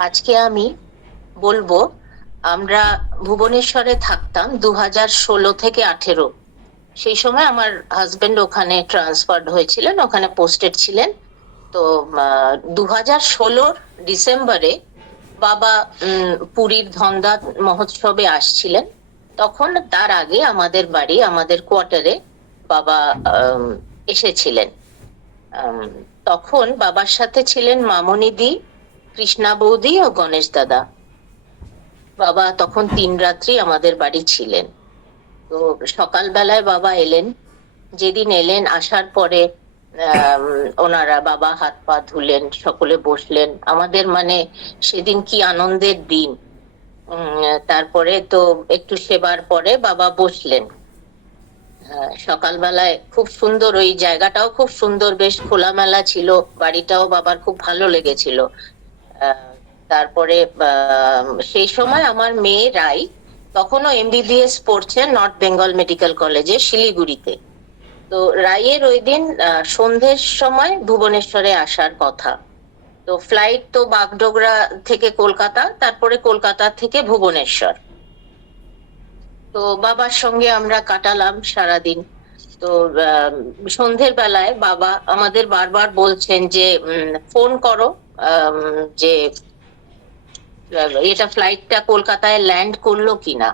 আজকে আমি বলবো, আমরা ভুবনেশ্বরে থাকতাম 2016 থেকে 2018। সেই সময় আমার হাজবেন্ড ওখানে ট্রান্সফার্ড হয়েছিলেন, ওখানে পোস্টেড ছিলেন। তো 2016 ডিসেম্বরে বাবা পুরীর ধনদা মহোৎসবে আসছিলেন। তখন তার আগে আমাদের বাড়ি, আমাদের কোয়ার্টারে বাবা আম, এসেছিলেন। আম, তখন বাবার সাথে ছিলেন মামনি দি, কৃষ্ণা বৌদি ও গণেশ দাদা। বাবা তখন 3 রাত্রি আমাদের বাড়ি ছিলেন। তো সকালবেলায় বাবা এলেন। যেদিন এলেন, আসার পরে আম, ওনারা বাবা হাত পা ধুলেন, সকলে বসলেন। আমাদের মানে সেদিন কি আনন্দের দিন। তারপরে তো একটু সেবার পরে বাবা বসলেন। সকালবেলায় খুব সুন্দর, ওই জায়গাটাও খুব সুন্দর, বেশ খোলামেলা ছিল। বাড়িটাও বাবার খুব ভালো লেগেছিল। আহ, তারপরে সেই সময় আমার মেয়ে রাই তখনও এমবিবিএস পড়ছে নর্থ বেঙ্গল মেডিকেল কলেজে শিলিগুড়িতে। তো রাইয়ের ওই দিন সন্ধ্যের সময় ভুবনেশ্বরে আসার কথা। তো ফ্লাইট তো বাগডোগরা থেকে কলকাতা, তারপরে কলকাতা থেকে ভুবনেশ্বর। তো বাবার সঙ্গে আমরা কাটালাম সারাদিন। তো সন্ধ্যের বেলায় বাবা আমাদের বারবার বলছেন যে ফোন করো, যে এটা ফ্লাইটটা কলকাতায় ল্যান্ড করলো কিনা।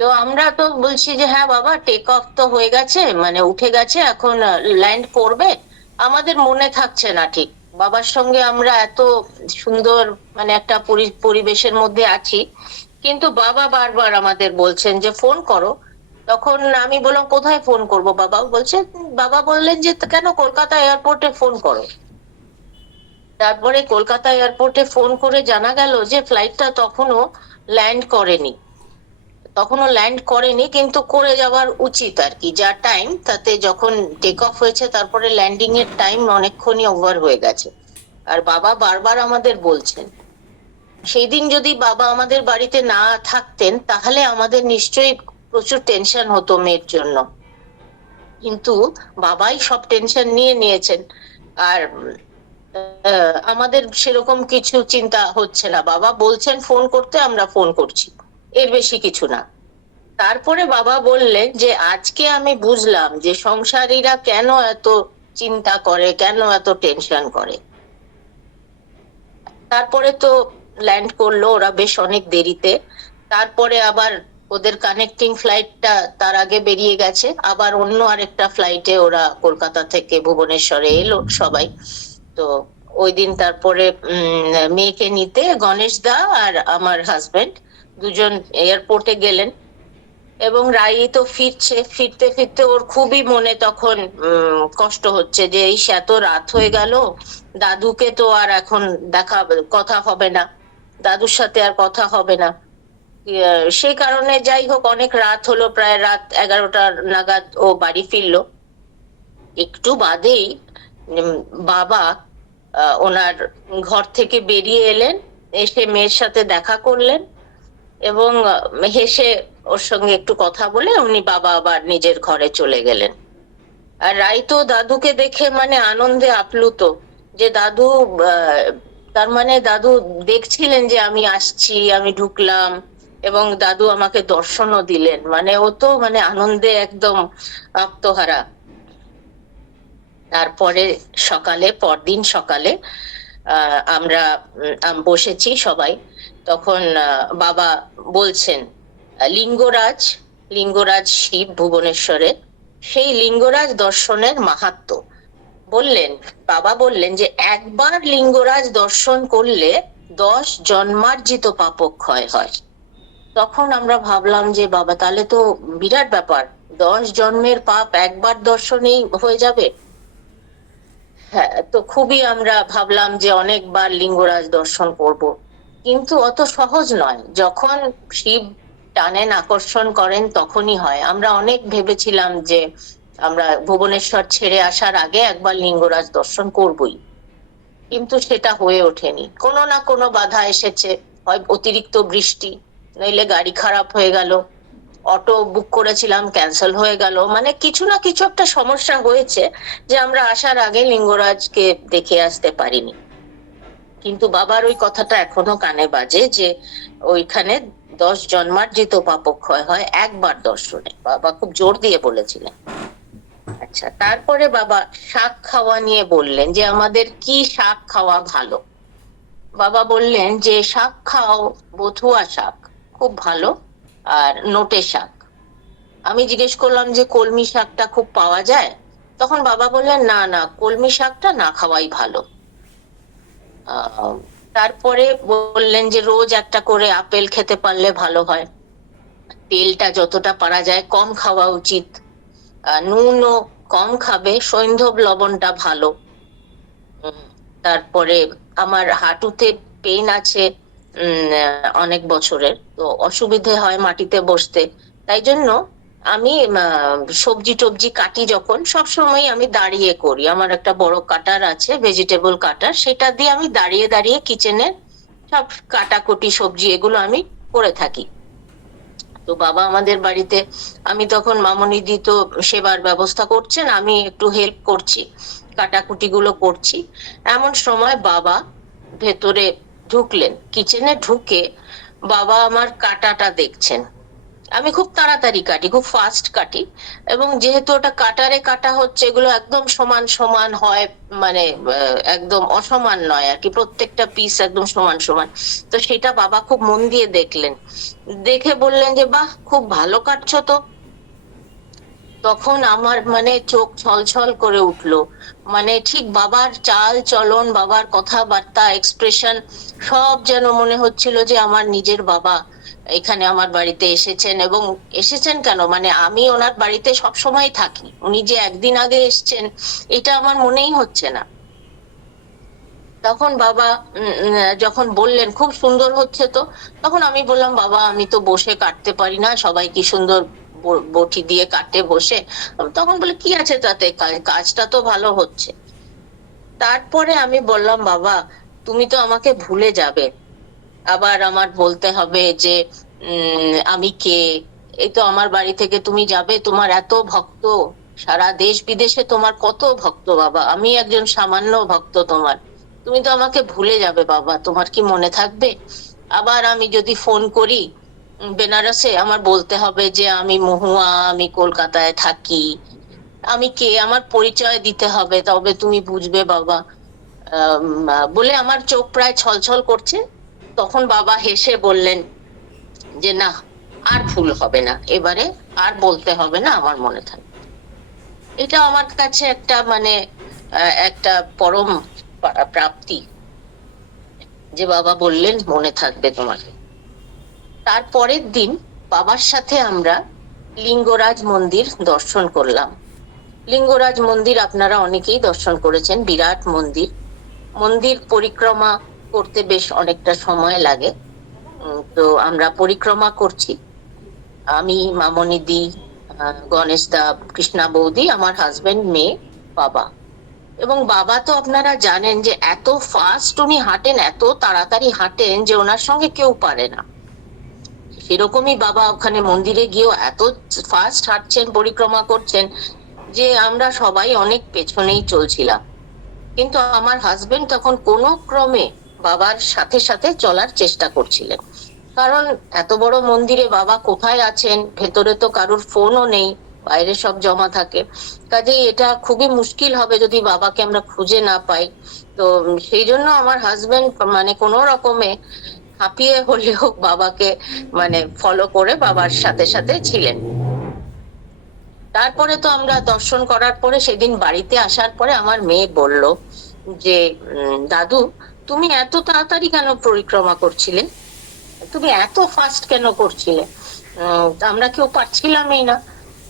তো আমরা তো বলছি যে হ্যাঁ বাবা, টেক অফ তো হয়ে গেছে, মানে উঠে গেছে, এখন ল্যান্ড করবে। আমাদের মনে থাকছে না ঠিক। বাবার সঙ্গে আমরা এত সুন্দর, মানে একটা পরিবেশের মধ্যে আছি, কিন্তু বাবা বারবার আমাদের বলছেন যে ফোন করো। তখন আমি বললাম কোথায় ফোন করব বাবা, বলছে, বাবা বললেন যে কেন, কলকাতা এয়ারপোর্টে ফোন করো। তারপরে কলকাতা এয়ারপোর্টে ফোন করে জানা গেল যে ফ্লাইটটা তখনও ল্যান্ড করেনি, কিন্তু করে যাওয়ার উচিত আর কি। যা টাইম তাতে যখন টেক অফ হয়েছে, তারপরে ল্যান্ডিং এর টাইম অনেকক্ষণই ওভার হয়ে গেছে। আর বাবা বারবার আমাদের বলছেন। সেই দিন যদি বাবা আমাদের বাড়িতে না থাকতেন, তাহলে আমাদের নিশ্চয়ই প্রচুর টেনশন হতো মেয়ের জন্য। কিন্তু বাবাই সব টেনশন নিয়ে নিয়েছেন। আর আমাদের সেরকম কিছু চিন্তা হচ্ছে না, বাবা বলছেন ফোন করতে, আমরা ফোন করছি, এর বেশি কিছু না। তারপরে বাবা বললেন যে আজকে আমি বুঝলাম যে সংসারীরা কেন এত চিন্তা করে, কেন এত টেনশন করে। তারপরে তো ল্যান্ড করলো ওরা বেশ অনেক দেরিতে। তারপরে আবার ওদের কানেক্টিং ফ্লাইটটা তার আগে বেরিয়ে গেছে, আবার অন্য আরেকটা ফ্লাইটে ওরা কলকাতা থেকে ভুবনেশ্বরে এলো সবাই। তো ওই দিন তারপরে মেয়েকে নিতে গণেশ দা আর আমার হাজবেন্ড দুজন এয়ারপোর্টে গেলেন। এবং রাই তো ফিরছে, ফিরতে ফিরতে ওর খুবই মনে তখন কষ্ট হচ্ছে যে এই এত রাত হয়ে গেল, দাদুকে তো আর এখন দেখা, কথা হবে না, দাদুর সাথে আর কথা হবে না। সেই কারণে যাই হোক, অনেক রাত হলো, প্রায় রাত 11টা নাগাদ ও বাড়ি ফিরলো। একটু বাদেই উম, বাবা ওনার ঘর থেকে বেরিয়ে এলেন, এসে মেয়ের সাথে দেখা করলেন এবং হেসে ওর সঙ্গে একটু কথা বলে উনি বাবা আবার নিজের ঘরে চলে গেলেন। আর রাই তো দাদুকে দেখে মানে আনন্দে আপ্লুত, যে দাদু, আহ, তার মানে দাদু দেখছিলেন যে আমি আসছি, আমি ঢুকলাম, এবং দাদু আমাকে দর্শনও দিলেন। মানে ও তো মানে আনন্দে একদম আত্মহারা। তারপরে পরদিন সকালে আমরা বসেছি সবাই। তখন বাবা বলছেন, লিঙ্গরাজ, লিঙ্গরাজ শিব ভুবনেশ্বরে, সেই লিঙ্গরাজ দর্শনের মাহাত্ম্য বললেন। বাবা বললেন যে একবার লিঙ্গরাজ দর্শন করলে 10 জন্মার্জিত পাপক্ষয় হয়। তখন আমরা ভাবলাম যে বাবা, তাহলে তো বিরাট ব্যাপার, 10 জন্মের পাপ একবার দর্শনেই হয়ে যাবে। হ্যাঁ, তো খুবই আমরা ভাবলাম যে অনেকবার লিঙ্গরাজ দর্শন করব। কিন্তু অত সহজ নয়, যখন শিব টানেন, আকর্ষণ করেন, তখনই হয়। আমরা অনেক ভেবেছিলাম যে আমরা ভুবনেশ্বর ছেড়ে আসার আগে একবার লিঙ্গরাজ দর্শন করবই, কিন্তু সেটা হয়ে ওঠেনি। কোনো না কোনো বাধা এসেছে, হয় অতিরিক্ত বৃষ্টি, নইলে গাড়ি খারাপ হয়ে গেল, অটো বুক করেছিলাম ক্যান্সেল হয়ে গেল, মানে কিছু না কিছু একটা সমস্যা হয়েছে, যে আমরা আসার আগে লিঙ্গরাজকে দেখে আসতে পারিনি। কিন্তু বাবার ওই কথাটা এখনো কানে বাজে যে ওইখানে 10 জন্মার্জিত পাপক্ষয় হয় একবার দর্শনে, বাবা খুব জোর দিয়ে বলেছিলেন। আচ্ছা, তারপরে বাবা শাক খাওয়া নিয়ে বললেন যে আমাদের কি শাক খাওয়া ভালো। বাবা বললেন যে শাক খাও, বথুয়া শাক খুব ভালো, আর নোটে শাক। আমি জিজ্ঞেস করলাম যে কলমি শাকটা খুব পাওয়া যায়, তখন বাবা বললেন না না, কলমি শাকটা না খাওয়াই ভালো। আহ তারপরে বললেন যে রোজ একটা করে আপেল খেতে পারলে ভালো হয়, তেলটা যতটা পারা যায় কম খাওয়া উচিত, নুনও কম খাবে, সৈন্ধব লবণটা ভালো। উম, তারপরে আমার হাঁটুতে পেইন আছে অনেক বছরের, তো অসুবিধে হয় মাটিতে বসতে, তাই জন্য আমি সবজি টবজি কাটি যখন সবসময় আমি দাঁড়িয়ে করি। আমার একটা বড় কাটার আছে, ভেজিটেবল কাটার, সেটা দিয়ে আমি দাঁড়িয়ে দাঁড়িয়ে কিচেনে সব কাটাকুটি সবজি এগুলো আমি করে থাকি। তো বাবা আমাদের বাড়িতে, আমি তখন মামনিদি তো সেবার ব্যবস্থা করছেন, আমি একটু হেল্প করছি, কাটাকুটি গুলো করছি। এমন সময় বাবা ভেতরে ঢুকলেন, কিচেনে ঢুকে বাবা আমার কাটাটা দেখছেন। আমি খুব তাড়াতাড়ি কাটি, খুব ফাস্ট কাটি, এবং যেহেতু ওটা কাটারে কাটা হচ্ছে, এগুলো একদম সমান সমান হয়, মানে একদম অসমান নয় আর কি, প্রত্যেকটা পিস একদম সমান সমান। তো সেটা বাবা খুব মন দিয়ে দেখলেন, দেখে বললেন যে বাহ, খুব ভালো কাটছো তো। তখন আমার মানে চোখ ছলছল করে উঠলো, মানে ঠিক বাবার চাল চলন, বাবার কথাবার্তা, এক্সপ্রেশন, সব যেন মনে হচ্ছিল যে আমার নিজের বাবা এখানে আমার বাড়িতে এসেছেন। এবং এসেছেন কেন, মানে আমি ওনার বাড়িতে সব সময় থাকি, উনি যে একদিন আগে এসেছেন এটা আমার মনেই হচ্ছে না। তখন বাবা যখন বললেন খুব সুন্দর হচ্ছে তো, তখন আমি বললাম বাবা আমি তো বসে কাটতে পারি না, সবাই কি সুন্দর বটি দিয়ে কাটে বসে। তখন বলে কি আছে তাতে, কাজটা তো ভালো হচ্ছে। তারপরে আমি বললাম বাবা তুমি তো আমাকে ভুলে যাবে, আবার আমার বলতে হবে যে আমি কে, এই তো আমার বাড়ি থেকে তুমি যাবে, তোমার এত ভক্ত, সারা দেশ বিদেশে তোমার কত ভক্ত বাবা, আমি একজন সামান্য ভক্ত তোমার, তুমি তো আমাকে ভুলে যাবে বাবা, তোমার কি মনে থাকবে? আবার আমি যদি ফোন করি বেনারসে, আমার বলতে হবে যে আমি মহুয়া, আমি কলকাতায় থাকি, আমি কে, আমার পরিচয় দিতে হবে, তবে তুমি বুঝবে বাবা। বলে আমার চোখ প্রায় ছলছল করছে। তখন বাবা হেসে বললেন যে না, আর ভুল হবে না, এবারে আর বলতে হবে না, আমার মনে থাকবে। এটা আমার কাছে একটা মানে একটা পরম প্রাপ্তি, যে বাবা বললেন মনে থাকবে তোমাকে। তারপরের দিন বাবার সাথে আমরা লিঙ্গরাজ মন্দির দর্শন করলাম। লিঙ্গরাজ মন্দির আপনারা অনেকেই দর্শন করেছেন, বিরাট মন্দির। মন্দির পরিক্রমা করতে বেশ অনেকটা সময় লাগে। তো আমরা পরিক্রমা করছি, আমি, মামনিদি, গণেশ দা, কৃষ্ণা বৌদি, আমার হাজবেন্ড, মেয়ে, বাবা। এবং বাবা তো আপনারা জানেন যে এত ফাস্ট উনি হাঁটেন, এত তাড়াতাড়ি হাঁটেন যে ওনার সঙ্গে কেউ পারে না। সেরকমই বাবা ওখানে মন্দিরে গিয়েও এত ফাস্ট হাঁটছেন, পরিক্রমা করছেন, যে আমরা সবাই অনেক পেছনেই চলছিলাম। কিন্তু আমার হাজবেন্ড তখন কোনো ক্রমে বাবার সাথে সাথে চলার চেষ্টা করছিলেন, কারণ এত বড় মন্দিরে বাবা কোথায় আছেন, ভেতরে তো কারুর ফোনও নেই, বাইরে সব জমা থাকে, কাজেই এটা খুবই মুশকিল হবে যদি বাবাকে আমরা খুঁজে না পাই। তো সেই জন্য আমার হাজবেন্ড মানে কোনো রকমে হাঁপিয়ে হলেও বাবাকে মানে ফলো করে বাবার সাথে সাথে ছিলেন। তারপরে তো আমরা দর্শন করার পরে সেদিন বাড়িতে আসার পরে আমার মেয়ে বলল যে দাদু তুমি এত তাড়াতাড়ি কেন পরিক্রমা করছিলে, তুমি এত ফাস্ট কেন করছিলে, আমরা কেউ পারছিলামই না।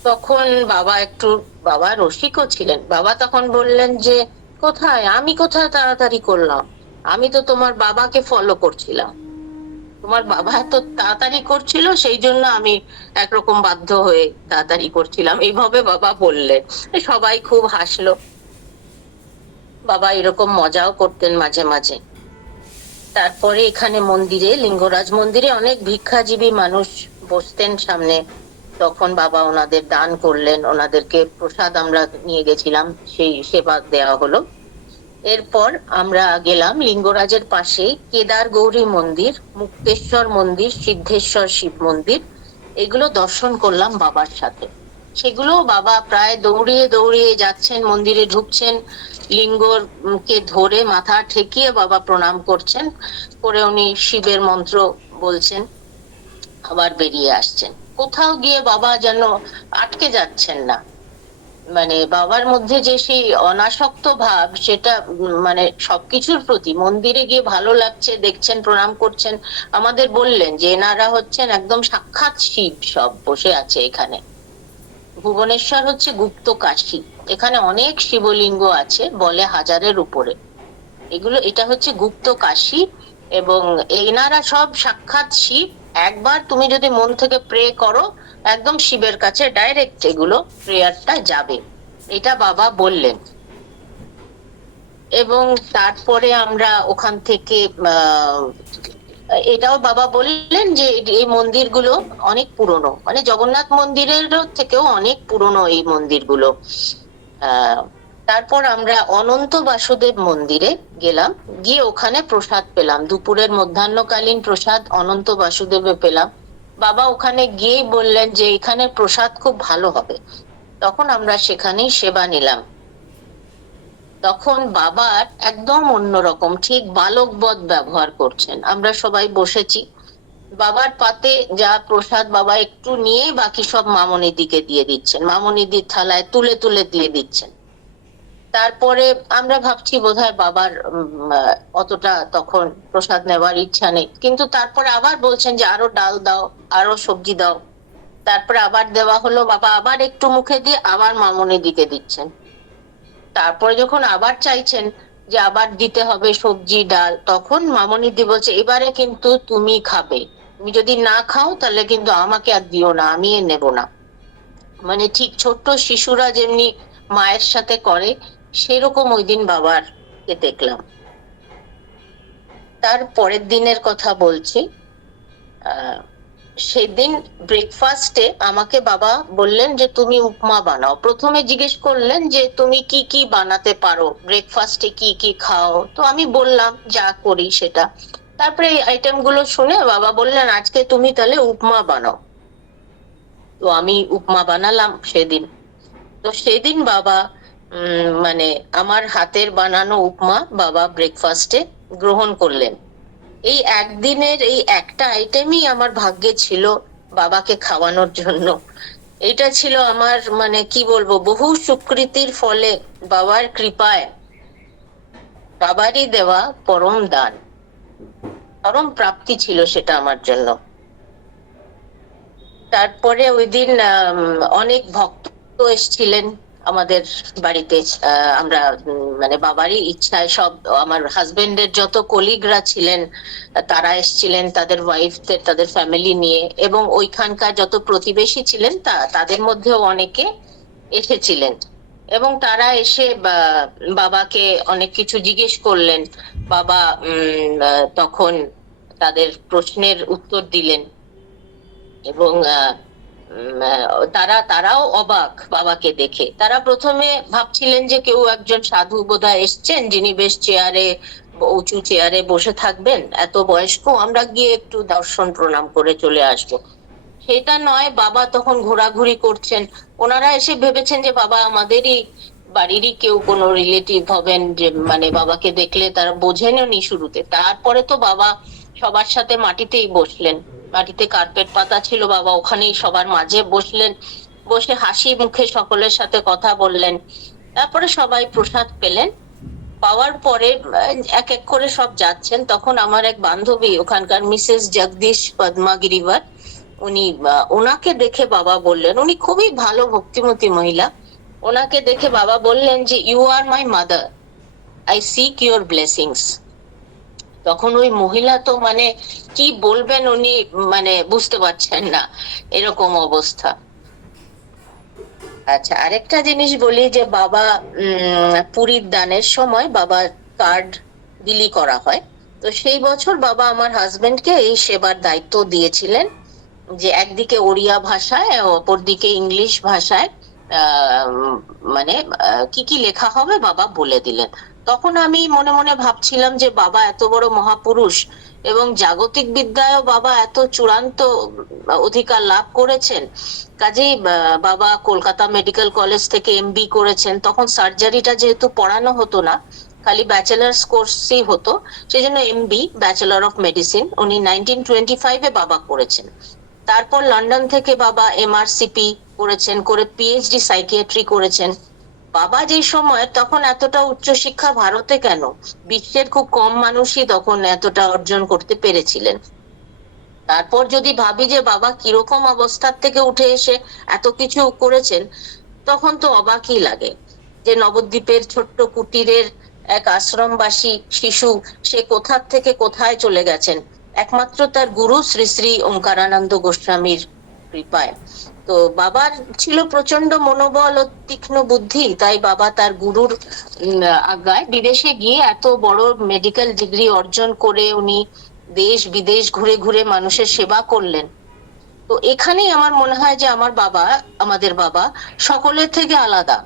তখন বাবা একটু, বাবা রসিকও ছিলেন, বাবা তখন বললেন যে কোথায়, আমি কোথায় তাড়াতাড়ি করলাম, আমি তো তোমার বাবাকে ফলো করছিলাম, তোমার বাবা এত তাড়াতাড়ি করছিল সেই জন্য আমি একরকম বাধ্য হয়ে তাড়াতাড়ি করছিলাম, এইভাবে বাবা বললেন। সবাই খুব হাসলো, বাবা এরকম মজাও করতেন মাঝে মাঝে। তারপরে এখানে মন্দিরে, লিঙ্গরাজ মন্দিরে অনেক ভিক্ষাজীবী মানুষ বসতেন সামনে, তখন বাবা ওনাদের দান করলেন, ওনাদেরকে প্রসাদ আমরা নিয়ে গেছিলাম, সেই সেবা দেওয়া হলো। এরপর আমরা গেলাম লিঙ্গরাজের পাশে কেদার গৌরী মন্দির, মুক্তেশ্বর মন্দির, সিদ্ধেশ্বর শিব মন্দির, এগুলো দর্শন করলাম বাবার সাথে। সেগুলো বাবা প্রায় দৌড়িয়ে দৌড়িয়ে যাচ্ছেন, মন্দিরে ঢুকছেন, লিঙ্গর কে ধরে মাথা ঠেকিয়ে বাবা প্রণাম করছেন, করে উনি শিবের মন্ত্র বলছেন, আবার বেরিয়ে আসছেন। কোথাও গিয়ে বাবা যেন আটকে যাচ্ছেন না, মানে বাবার মধ্যে যে সেই অনাসক্ত ভাব, সেটা মানে সবকিছুর প্রতি, মন্দিরে গিয়ে ভালো লাগছে, দেখছেন, প্রণাম করছেন। আমাদের বললেন যে এনারা হচ্ছেন একদম সাক্ষাৎ শিব, সব বসে আছে এখানে। ভুবনেশ্বর হচ্ছে গুপ্ত কাশী, এখানে অনেক শিবলিঙ্গ আছে, বলে 1000-এর উপরে। এটা হচ্ছে গুপ্ত কাশী, এবং এনারা সব সাক্ষাৎ শিব। একবার তুমি যদি মন থেকে প্রে করো, একদম শিবের কাছে ডাইরেক্ট এগুলো প্রেয়ারটা যাবে, এটা বাবা বললেন। এবং তারপরে আমরা ওখান থেকে এটাও বাবা বললেন যে এই মন্দিরগুলো অনেক পুরনো, মানে জগন্নাথ মন্দিরেরও থেকেও অনেক পুরনো এই মন্দিরগুলো। তারপর আমরা অনন্ত বাসুদেব মন্দিরে গেলাম, গিয়ে ওখানে প্রসাদ পেলাম, দুপুরের মধ্যাহ্নকালীন প্রসাদ অনন্ত বাসুদেবে পেলাম। বাবা ওখানে গিয়েই বললেন যে এখানে প্রসাদ খুব ভালো হবে। তখন আমরা সেখানেই সেবা নিলাম। তখন বাবার একদম অন্যরকম, ঠিক বালকবৎ ব্যবহার করছেন। আমরা সবাই বসেছি, বাবার পাতে যা প্রসাদ বাবা একটু নিয়ে বাকি সব মামনিদিকে দিয়ে দিচ্ছেন, মামনিদির থালায় তুলে তুলে দিয়ে দিচ্ছেন। তারপরে আমরা ভাবছি বোধহয় বাবার অতটা তখন প্রসাদ নেওয়ার ইচ্ছা নেই, কিন্তু তারপরে আবার বলছেন যে আরো ডাল দাও, আরো সবজি দাও। তারপরে আবার দেওয়া হলো, বাবা আবার একটু মুখে দিয়ে আবার মামনিদিকে দিচ্ছেন। তারপরে যখন আবার চাইছেন যে আবার দিতে হবে সবজি ডাল, তখন মামনিদি বলছে এবারে কিন্তু তুমি খাবে, তুমি যদি না খাও তাহলে কিন্তু আমাকে আর দিও না, আমি নেব না। মানে ঠিক ছোট্ট শিশুরা যেমনি মায়ের সাথে করে, সেরকম ওই দিন বাবার কে দেখলাম। তার পরের দিনের কথা বলছি। সেদিন ব্রেকফাস্টে আমাকে বাবা বললেন যে তুমি উপমা বানাও। প্রথমে জিজ্ঞেস করলেন যে তুমি কি কি বানাতে পারো, ব্রেকফাস্টে কি কি খাও, তো আমি বললাম যা করি সেটা। তারপরে এই আইটেম গুলো শুনে বাবা বললেন আজকে তুমি তাহলে উপমা বানাও। তো আমি উপমা বানালাম সেদিন। তো সেদিন বাবা মানে আমার হাতের বানানো উপমা বাবা ব্রেকফাস্টে গ্রহণ করলেন। এই একদিনের এই একটা আইটেমই আমার ভাগ্যে ছিল বাবাকে খাওয়ানোর জন্য। এটা ছিল আমার, মানে কি বলবো, বহু সুকৃতির ফলে, বাবার কৃপায়, বাবারই দেওয়া পরম দান, পরম প্রাপ্তি ছিল সেটা আমার জন্য। তারপরে ওই দিন অনেক ভক্ত এসেছিলেন আমাদের বাড়িতে। আমরা মানে বাবারই ইচ্ছায় সব, আমার হাজবেন্ডের যত কলিগরা ছিলেন তারা এসেছিলেন, তাদের ওয়াইফদের, তাদের ফ্যামিলি নিয়ে, এবং ওইখানকার যত প্রতিবেশী ছিলেন তাদের মধ্যেও অনেকে এসেছিলেন। এবং তারা এসে বাবাকে অনেক কিছু জিজ্ঞেস করলেন। বাবা তখন তাদের প্রশ্নের উত্তর দিলেন। এবং তারাও অবাক বাবাকে দেখে। তারা প্রথমে ভাবছিলেন যে কেউ একজন সাধু বোধহয় এসছেন, যিনি বেশ উঁচু চেয়ারে বসে থাকবেন, এত বয়স্ক, আমরা গিয়ে একটু দর্শন প্রণাম করে চলে আসবো। সেটা নয়, বাবা তখন ঘোরাঘুরি করছেন। ওনারা এসে ভেবেছেন যে বাবা আমাদেরই বাড়িরই কেউ, কোনো রিলেটিভ হবেন, যে মানে বাবাকে দেখলে তারা বোঝেননি শুরুতে। তারপরে তো বাবা সবার সাথে মাটিতেই বসলেন, মাটিতে কার্পেট পাতা ছিল, বাবা ওখানেই সবার মাঝে বসলেন, বসে হাসি মুখে সকলের সাথে কথা বললেন। তারপরে সবাই প্রসাদ পেলেন। পাওয়ার পরে এক এক করে সব যাচ্ছেন। তখন আমার এক বান্ধবী, ওখানকার মিসেস জগদীশ পদ্মা গিরিবার, ওনাকে দেখে বাবা বললেন, উনি খুবই ভালো ভক্তিমতী মহিলা, ওনাকে দেখে বাবা বললেন যে you are my mother, I seek your blessings. তখন ওই মহিলা তো মানে কি বলবেন উনি, মানে বুঝতে পারছেন না, এরকম অবস্থা। আচ্ছা, আরেকটা জিনিস বলি যে বাবা পুরীর দানের সময় বাবা কার্ড বিলি করা হয়। তো সেই বছর বাবা আমার হাজবেন্ডকে এই সেবার দায়িত্ব দিয়েছিলেন, যে একদিকে ওড়িয়া ভাষায়, অপরদিকে ইংলিশ ভাষায় মানে কি কি লেখা হবে বাবা বলে দিলেন। তখন আমি মনে মনে ভাবছিলাম যে বাবা এত বড় মহাপুরুষ এবং জাগতিক বিদ্যায়ও বাবা এত চূড়ান্ত অধিকার লাভ করেছেন, কাজেই বাবা কলকাতা মেডিকেল কলেজ থেকে এমবি করেছেন। তখন সার্জারিটা যেহেতু পড়ানো হতো না, খালি ব্যাচেলার্স কোর্সই হতো, সেই জন্য এমবি, ব্যাচেলর অফ মেডিসিন, উনি 1925-এ বাবা করেছেন। তারপর লন্ডন থেকে বাবা এমআরসিপি করেছেন, করে পিএইচডি সাইকিয়াট্রি করেছেন। বাবা যেই সময়, তখন এতটা উচ্চশিক্ষা ভারতে কেন, বিশ্বের খুব কম মানুষই তখন এতটা অর্জন করতে পেরেছিলেন। তারপর যদি ভাবি যে বাবা কিরকম অবস্থার থেকে উঠে এসে এত কিছু করেছেন, তখন তো অবাকই লাগে যে নবদ্বীপের ছোট্ট কুটিরের এক আশ্রমবাসী শিশু, সে কোথার থেকে কোথায় চলে গেছেন একমাত্র তার গুরু শ্রী শ্রী ওঙ্কারানন্দ গোস্বামীর কৃপায়। তো বাবার ছিল প্রচন্ড মনোবল ও তীক্ষ্ণ বুদ্ধি, তাই বাবা তার গুরুর আজ্ঞায় বিদেশে গিয়ে এত বড় মেডিকেল ডিগ্রি অর্জন করে উনি দেশ বিদেশ ঘুরে ঘুরে মানুষের সেবা করলেন। তো এখানেই আমার মনে হয় যে আমাদের বাবা সকলের থেকে আলাদা।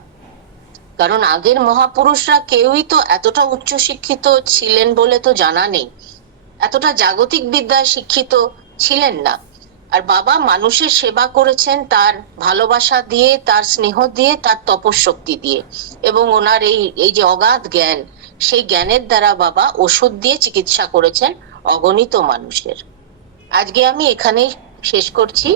কারণ আগের মহাপুরুষরা কেউই তো এতটা উচ্চশিক্ষিত ছিলেন বলে তো জানা নেই, এতটা জাগতিক বিদ্যায় শিক্ষিত ছিলেন না। আর বাবা মানুষের সেবা করেছেন তার ভালোবাসা দিয়ে, তার স্নেহ দিয়ে, তার তপশক্তি দিয়ে, এবং ওনার এই যে অগাধ জ্ঞান, সেই জ্ঞানের দ্বারা বাবা ওষুধ দিয়ে চিকিৎসা করেছেন অগণিত মানুষের। আজকে আমি এখানেই শেষ করছি।